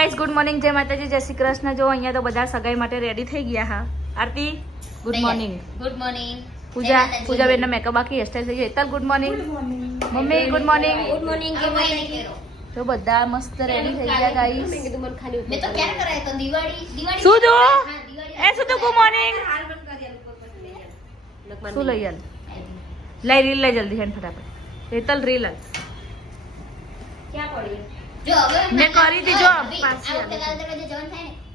Guys good morning જય માતાજી જય શ્રી કૃષ્ણ. જો અહીંયા તો બધા સગાઈ માટે રેડી થઈ ગયા હા. Aarti good morning good morning Puja Puja બેન મેકઅપ બાકી હેરસ્ટાઈલ થઈ ગઈ તલ good morning mummy good morning good morning તો બધા મસ્ત રેડી થઈ ગયા ગાઈસ મેં તો ક્યારે કરાય તો દિવાળી દિવાળી શું જો? એ શું તો ગુડ મોર્નિંગ શું લઈ આલ? લઈ રીલ લઈ જલ્દી હેન ફટાફટ. રેતલ રીલ આલ. જો હવે મેં કરી ને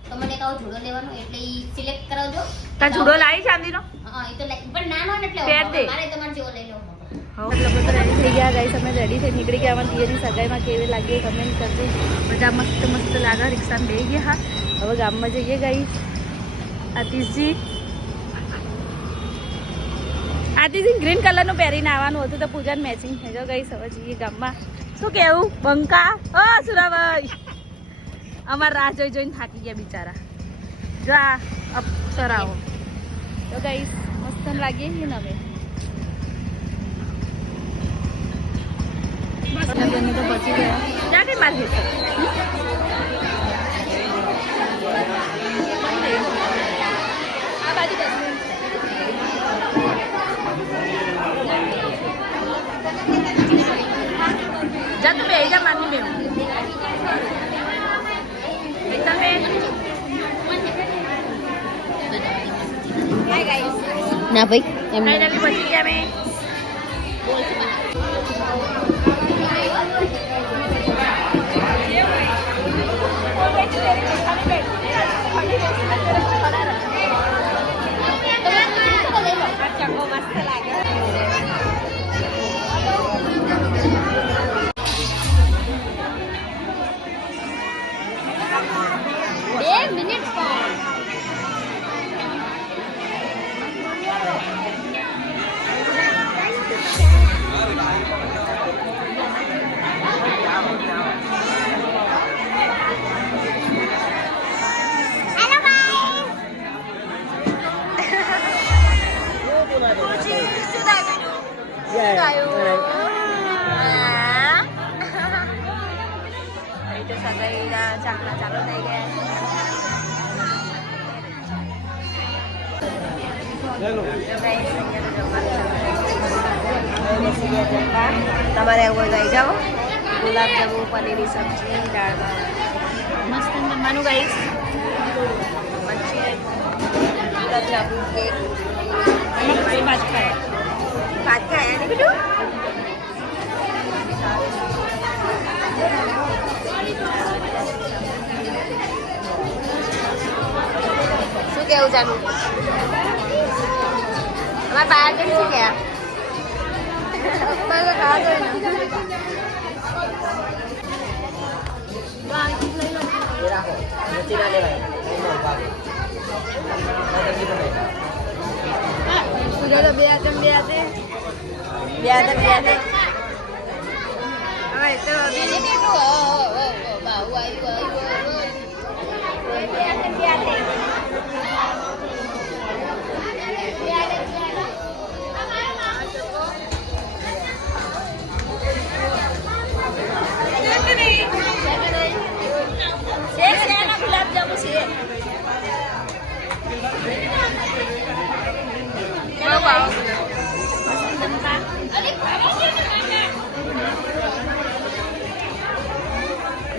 તો મને કહો જુડો લેવાનો એટલે ઈ સિલેક્ટ કરાવજો. તા જુડો લાવી ચાંદીનો હા તો પણ નાનો ને એટલે મારે તમારે જેવો લઈ લો તો રેડી થઈ ગયા ગાઈસ અમે રેડી થઈ નીકળી ગયા. અમારી દિયરની સગાઈમાં કેવી લાગી કમેન્ટ કરજો. બધા મસ્ત મસ્ત લાગે રિક્ષામાં બેસી ગયા હા. હવે ગામમાં જઈએ ગઈ આતિશજી. આતિશજી ગ્રીન કલરનું પહેરીને આવવાનું હતું તો પૂજાને મેચિંગ થઈ જાવ ગઈ હવે જઈએ ગામમાં. શું કેવું? બંકા? ઓ, સુરાભાઈ. અમારા રાહ જોઈ જોઈને થાકી ગયા બિચારા. જો આ અપ્સરાઓ તો ગઈ મસ્ત લાગીએ છીએ ને અમે બેન તો પહોંચી ગયા. ક્યાં આ બાજુ જા તું બે જા માની બે તમે ના ભાઈ એમ ફાઇનલી પહોંચી ગયા મેં બે અહીં તો સગાઈના ચાકડા ચાલુ થઈ ગયા તમારે એવું લઈ જાઓ ગુલાબજાંબુ પનીરની સબ્જી દાળ ભાત મસ્ત જમવાનું ગાઈશ મંચુરિયન ગુલાબજાંબુ કેક ભાત ખાયા ભાત ખાયા ને બીજું શું કેવું જાનું અમારા બાર બેન શું કહેવા તો ખાવા જોઈએ ને પૂજા તો બે ને બે હાથે બે હાથે બે હાથે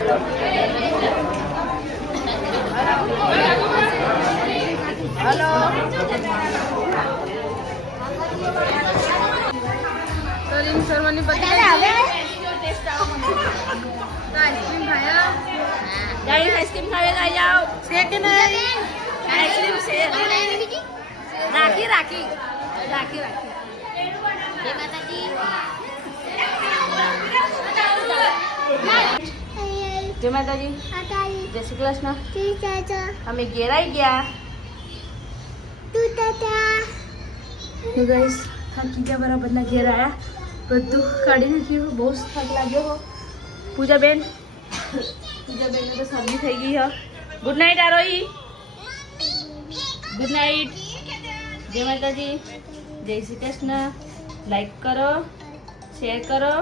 હલો તો રીમ સરવાની પતી ગઈ આઈસ્ક્રીમ ખાયા ગાઈસ આઈસ્ક્રીમ ખાવે ગઈ જાઓ છે કે નહીં આઈસ્ક્રીમ છે રાખી રાખી રાખી રાખી જય માતાજી જય શ્રી કૃષ્ણ. અમે ઘેરાઈ ગયા. તું ગાઈસ થાકી ગયા બરાબરના ઘેર આવ્યા બધું કાઢી નાખ્યું બહુ જ થાક લાગ્યો હો. પૂજાબેન? પૂજાબેન તો શરદી થઈ ગઈ હ. Good night Aarohi. Good night જય માતાજી. જય શ્રી કૃષ્ણ. લાઈક કરો શેર કરો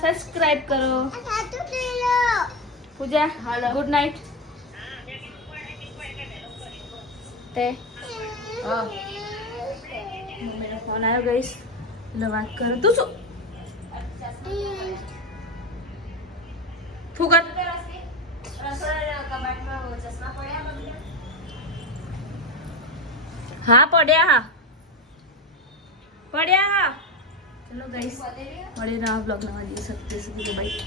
સબસ્ક્રાઈબ કરો. પૂજા હાલો. Good night. તે. મમ્મીનો ફોન આવ્યો ગઈશ. એટલે વાત કર. તું શું? ફુગર હા પડ્યા હા. પડ્યા હા. ચલો ગઈશ. મળીને આ બ્લોગ નવા દિવસ. સુધી સુધી બાય